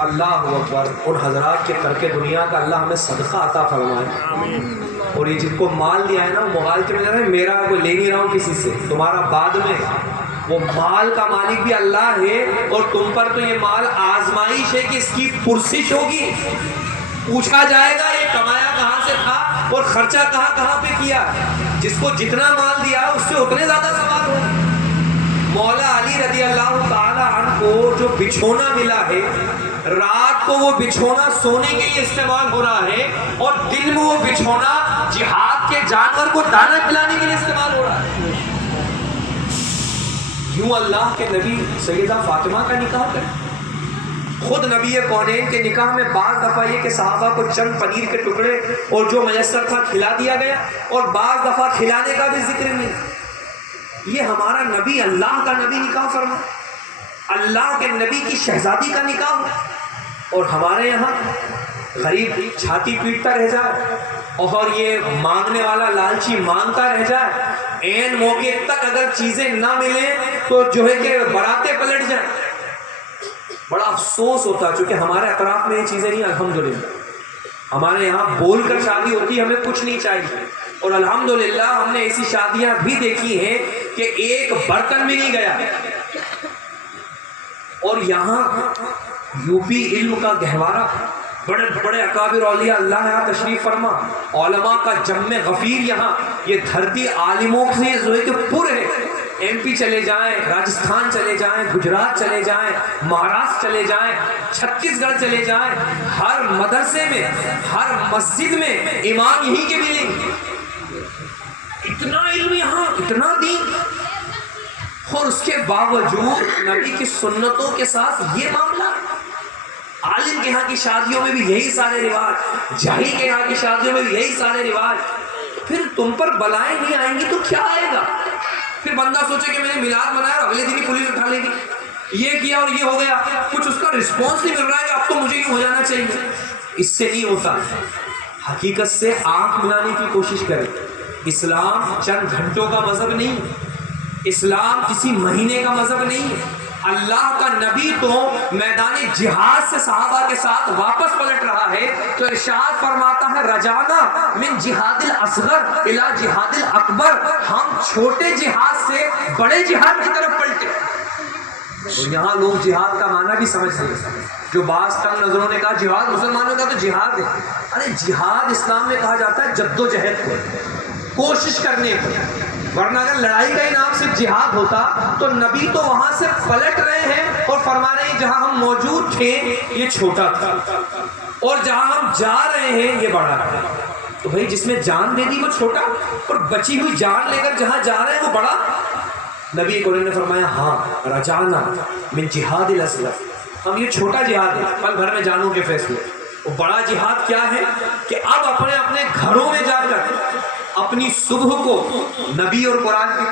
اللہ اکبر، ان حضرات کے ترک دنیا کا اللہ ہمیں صدقہ عطا فرمائے. اور یہ جن کو مال دیا ہے نا، وہ مال کے میں میرا کوئی لے نہیں رہا ہوں کسی سے، تمہارا بعد میں، وہ مال کا مالک بھی اللہ ہے، اور تم پر تو یہ مال آزمائش ہے کہ اس کی پرسش ہوگی، پوچھا جائے گا یہ کمایا کہاں سے تھا اور خرچہ کہاں کہاں پہ کیا. جس کو جتنا مال دیا اس سے اتنے زیادہ سوال ہو. مولا علی رضی اللہ تعالی عنہ کو جو بچھونا ملا ہے، رات کو وہ بچھونا سونے کے لیے استعمال ہو رہا ہے، اور دن میں وہ بچھونا جہاد کے جانور کو دانا پلانے کے لیے استعمال ہو رہا ہے. یوں اللہ کے نبی سیدہ فاطمہ کا نکاح کریں. خود نبی کونین کے نکاح میں بعض دفعہ یہ کہ صحابہ کو چند پنیر کے ٹکڑے اور جو میسر تھا کھلا دیا گیا، اور بعض دفعہ کھلانے کا بھی ذکر نہیں. یہ ہمارا نبی، اللہ کا نبی نکاح فرما، اللہ کے نبی کی شہزادی کا نکاح ہو، اور ہمارے یہاں غریب چھاتی پیٹتا رہ جائے، اور یہ مانگنے والا لالچی مانگتا رہ جائے، عین موقع تک اگر چیزیں نہ ملیں تو جو ہے کہ باراتیں پلٹ جائیں. بڑا افسوس ہوتا ہے، چونکہ ہمارے اطراف میں یہ چیزیں نہیں. الحمدللہ ہمارے یہاں بول کر شادی ہوتی ہے، ہمیں کچھ نہیں چاہیے، اور الحمدللہ ہم نے ایسی شادیاں بھی دیکھی ہیں کہ ایک برتن بھی نہیں گیا. اور یہاں یو پی علم کا گہوارہ، بڑے بڑے اکابر اولیاء اللہ یہاں تشریف فرما، علماء کا جم غفیر. یہاں یہ دھرتی عالموں سے جو ہے کہ پر ہے. ایم پی چلے جائیں، راجستھان چلے جائیں، گجرات چلے جائیں، مہاراشٹر چلے جائیں، چھتیس گڑھ چلے جائیں، ہر مدرسے میں، ہر مسجد میں امام یہی کے ملیں گے. اتنا علم یہاں، اتنا دین، اور اس کے باوجود نبی کی سنتوں کے ساتھ یہ معاملہ. عالم کے یہاں کی شادیوں میں بھی یہی سارے رواج، جاہل کے یہاں کی شادیوں میں بھی یہی سارے رواج. پھر تم پر بلائیں نہیں آئیں گی تو کیا آئے گا؟ پھر بندہ سوچے کہ میں نے میلاد منایا اور اگلے دن ہی پولیس اٹھا لے گی، یہ کیا اور یہ ہو گیا، کچھ اس کا رسپانس نہیں مل رہا ہے کہ اب تو مجھے یوں ہو جانا چاہیے. اس سے نہیں ہوتا. حقیقت سے آنکھ ملانے کی کوشش کریں. اسلام چند گھنٹوں کا مذہب نہیں، اسلام کسی مہینے کا مذہب نہیں. اللہ کا نبی تو میدان جہاد سے صحابہ کے ساتھ واپس پلٹ رہا ہے تو ارشاد فرماتا ہے رجانا من جہاد الاصغر الی جہاد الاکبر، ہم چھوٹے جہاد سے بڑے جہاد کی طرف پلٹے. اور یہاں لوگ جہاد کا معنی بھی سمجھ رہے ہیں. جو بعض تنگ نظروں نے کہا جہاد مسلمانوں کا تو جہاد ہے. ارے جہاد اسلام میں کہا جاتا ہے جد و جہد کو، کوشش کرنے کو. ورنہ اگر لڑائی کا نام صرف جہاد ہوتا تو نبی تو وہاں سے پلٹ رہے ہیں اور فرما رہے ہیں جہاں ہم موجود تھے یہ چھوٹا تھا، اور جہاں ہم جا رہے ہیں یہ بڑا ہے. تو بھائی جس میں جان دے دی وہ چھوٹا، اور بچی ہوئی جان لے کر جہاں جا رہے ہیں وہ بڑا. نبی کریم نے فرمایا ہاں رجعنا من جہاد الاصغر، ہم یہ چھوٹا جہاد ہے پل بھر میں جانوں کے فیصلے. وہ بڑا جہاد کیا ہے کہ اب اپنے اپنے گھروں میں جا کر اپنی صبح کو نبی اور قرآن کی